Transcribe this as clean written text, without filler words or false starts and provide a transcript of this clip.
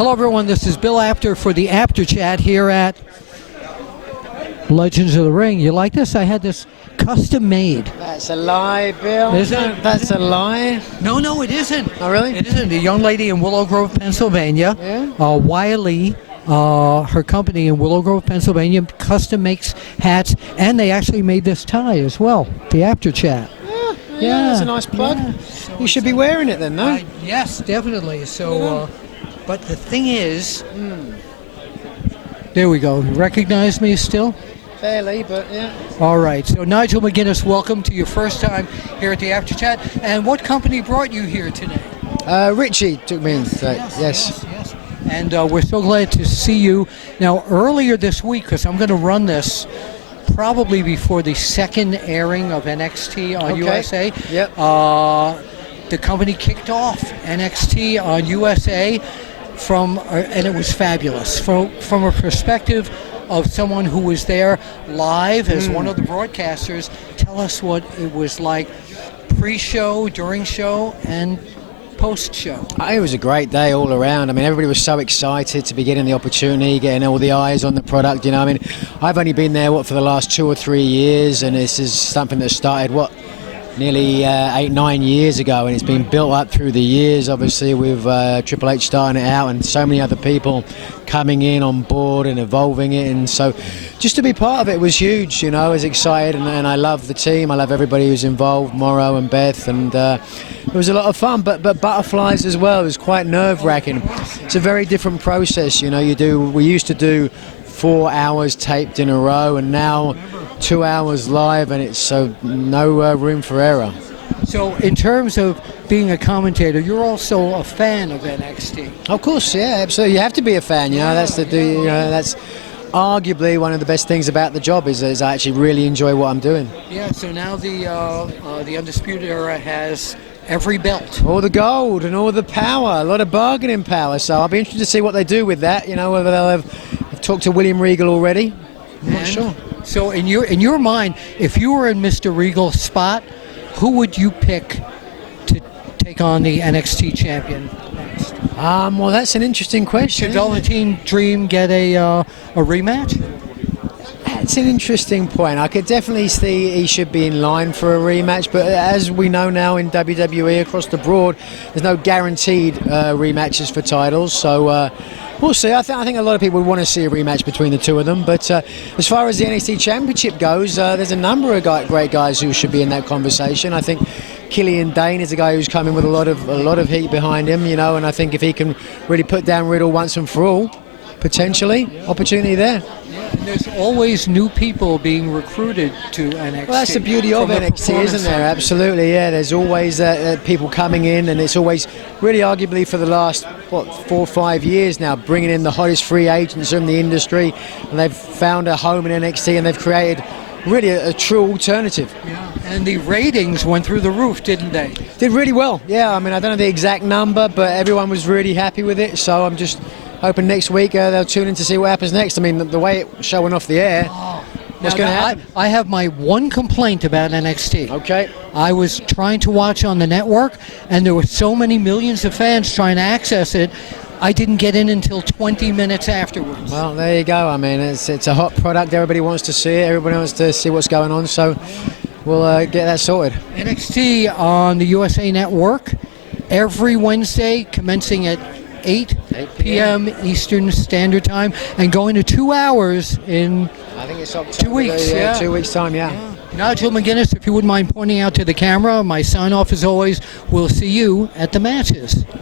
Hello, everyone. This is Bill Apter for the Apter Chat here at Legends of the Ring. You like this? I had this custom made. That's a lie, Bill. Is it? That's a lie. No, it isn't. Oh, really? It isn't. A young lady in Willow Grove, Pennsylvania. Yeah. Wiley, her company in Willow Grove, Pennsylvania, custom makes hats, and they actually made this tie as well. The Apter Chat. Yeah, that's a nice plug. Yeah. You should be wearing it then, no? Yes, definitely. So, but the thing is, there we go. You recognize me still? Fairly, but yeah. All right. So, Nigel Mcguinness, welcome to your first time here at the Apter Chat. And what company brought you here today? Richie took me in. Yes. And we're so glad to see you. Now, earlier this week, because I'm going to run this probably before the second airing of NXT on USA. Yep. The company kicked off NXT on USA and it was fabulous. From a perspective of someone who was there live as one of the broadcasters, tell us what it was like pre-show, during show, and post-show. It was a great day all around. I mean, everybody was so excited to be getting the opportunity, getting all the eyes on the product. You know, I mean, I've only been there, for the last 2 or 3 years, and this is something that started, nearly 8-9 years ago, and it's been built up through the years, obviously, with Triple H starting it out and so many other people coming in on board and evolving it. And so just to be part of it was huge. You know, I was excited, and I love the team. I love everybody who's involved, Morrow and Beth, and it was a lot of fun, but butterflies as well. It was quite nerve-wracking. It's a very different process. You know, we used to do 4 hours taped in a row, and now 2 hours live, and it's so no room for error. So in terms of being a commentator, you're also a fan of NXT. Of course, yeah, absolutely. You have to be a fan. You know, that's arguably one of the best things about the job is I actually really enjoy what I'm doing. Yeah. So now the Undisputed Era has every belt. All the gold and all the power, a lot of bargaining power. So I'll be interested to see what they do with that. You know, whether they'll have talked to William Regal already. I'm not sure. So in your mind, if you were in Mr. Regal's spot, who would you pick to take on the NXT champion next? Well, that's an interesting question. Should Velveteen Dream get a rematch? That's an interesting point. I could definitely see he should be in line for a rematch, but as we know now in WWE across the board, there's no guaranteed rematches for titles, so we'll see. I think a lot of people would want to see a rematch between the two of them, but as far as the NXT Championship goes, there's a number of great guys who should be in that conversation. I think Killian Dane is a guy who's coming with a lot of heat behind him, you know, and I think if he can really put down Riddle once and for all, potentially opportunity there. And there's always new people being recruited to NXT. Well, that's the beauty of NXT, isn't there? Absolutely, yeah. There's always people coming in, and it's always really arguably for the last 4 or 5 years now, bringing in the hottest free agents in the industry, and they've found a home in NXT, and they've created really a true alternative. Yeah. And the ratings went through the roof, didn't they? Did really well. Yeah. I mean, I don't know the exact number, but everyone was really happy with it. So I'm just hoping next week they'll tune in to see what happens next. I mean, the way it's showing off the air, what's going to happen? I have my one complaint about NXT. Okay. I was trying to watch on the network, and there were so many millions of fans trying to access it, I didn't get in until 20 minutes afterwards. Well, there you go. I mean, it's a hot product. Everybody wants to see it. Everybody wants to see what's going on. So we'll get that sorted. NXT on the USA Network every Wednesday, commencing at 8 p.m. Eastern Standard Time, and going to 2 hours in I think it's October, 2 weeks. Yeah. 2 weeks time. Yeah. Nigel Mcguinness, if you wouldn't mind pointing out to the camera, my sign off as always, we'll see you at the matches.